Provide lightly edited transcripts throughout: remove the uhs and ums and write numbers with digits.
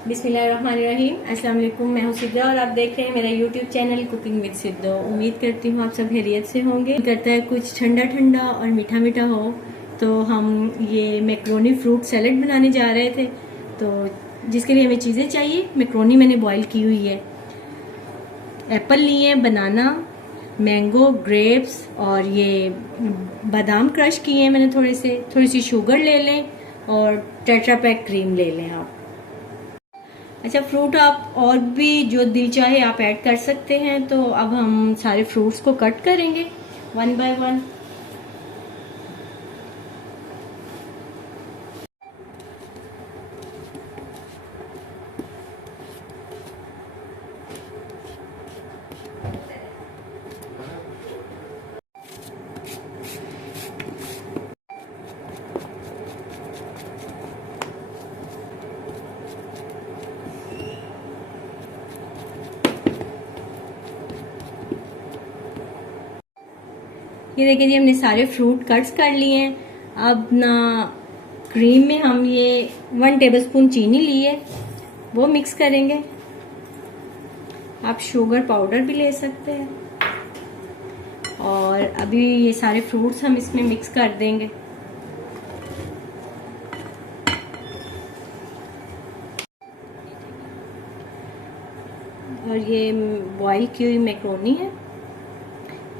बिस्मिल्लाहिर्रहमानिर्रहीम। अस्सलाम वालेकुम। मैं हूं सिद्धा और आप देख रहे हैं मेरा यूट्यूब चैनल कुकिंग विद सिद्धो। उम्मीद करती हूँ आप सब खैरियत से होंगे। करता है कुछ ठंडा ठंडा और मीठा मीठा हो, तो हम ये मैक्रोनी फ्रूट सैलेड बनाने जा रहे थे। तो जिसके लिए हमें चीज़ें चाहिए, मैक्रोनी मैंने बॉईल की हुई है, एप्पल लिए हैं, बनाना, मैंगो, ग्रेप्स और ये बादाम क्रश किए हैं मैंने थोड़ी सी शुगर ले लें और टेट्रा पैक क्रीम ले लें आप। अच्छा, फ्रूट आप और भी जो दिल चाहे आप ऐड कर सकते हैं। तो अब हम सारे फ्रूट्स को कट करेंगे वन बाय वन। ये देखिए जी, हमने सारे फ्रूट कट्स कर लिए हैं। अब ना क्रीम में हम ये 1 टेबलस्पून चीनी ली है, वो मिक्स करेंगे। आप शुगर पाउडर भी ले सकते हैं। और अभी ये सारे फ्रूट्स हम इसमें मिक्स कर देंगे। और ये बॉईल की हुई मैक्रोनी है,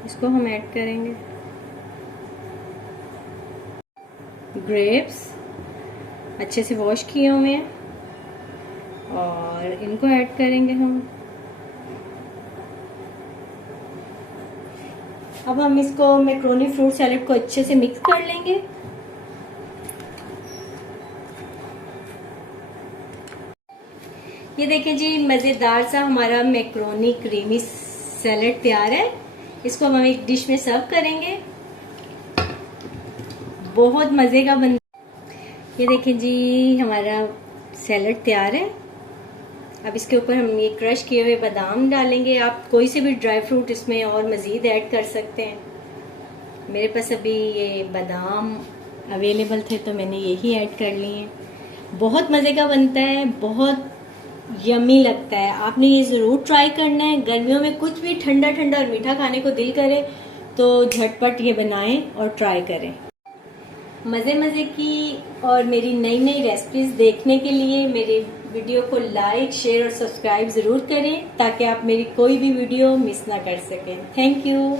इसको हम ऐड करेंगे। ग्रेप्स अच्छे से वॉश किए हुए हैं और इनको ऐड करेंगे हम। अब हम इसको मैक्रोनी फ्रूट सैलेड को अच्छे से मिक्स कर लेंगे। ये देखिए जी, मज़ेदार सा हमारा मैक्रोनी क्रीमी सैलेड तैयार है। इसको हम एक डिश में सर्व करेंगे, बहुत मज़े का बन। ये देखिए जी, हमारा सैलेड तैयार है। अब इसके ऊपर हम ये क्रश किए हुए बादाम डालेंगे। आप कोई से भी ड्राई फ्रूट इसमें और मज़ीद ऐड कर सकते हैं। मेरे पास अभी ये बादाम अवेलेबल थे तो मैंने यही ऐड कर लिए हैं। बहुत मज़े का बनता है, बहुत यम्मी लगता है। आपने ये ज़रूर ट्राई करना है। गर्मियों में कुछ भी ठंडा ठंडा और मीठा खाने को दिल करे तो झटपट ये बनाएं और ट्राई करें। मज़े मज़े की और मेरी नई नई रेसिपीज़ देखने के लिए मेरे वीडियो को लाइक, शेयर और सब्सक्राइब ज़रूर करें, ताकि आप मेरी कोई भी वीडियो मिस ना कर सकें। Thank you.